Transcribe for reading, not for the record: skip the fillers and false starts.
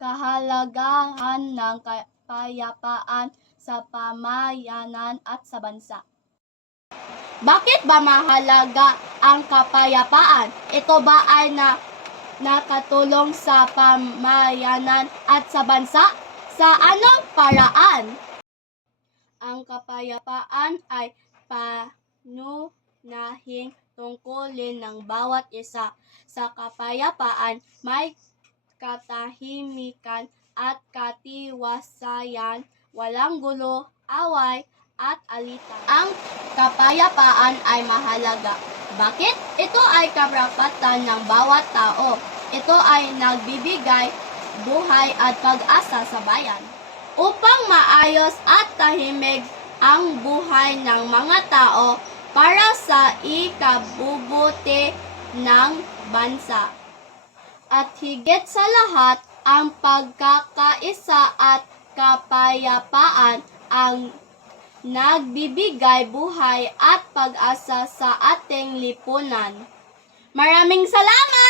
kahalagahan ng kapayapaan sa pamayanan at sa bansa. Bakit ba mahalaga ang kapayapaan? Ito ba ay nakatulong sa pamayanan at sa bansa? Sa anong paraan? Ang kapayapaan ay pangunahing tungkulin ng bawat isa. Sa kapayapaan, may katahimikan at katiwasayan, walang gulo, away, at alitan. Ang kapayapaan ay mahalaga. Bakit? Ito ay karapatan ng bawat tao. Ito ay nagbibigay buhay at pag-asa sa bayan. Upang maayos at tahimik ang buhay ng mga tao para sa ikabubuti ng bansa. At higit sa lahat, ang pagkakaisa at kapayapaan ang nagbibigay buhay at pag-asa sa ating lipunan. Maraming salamat!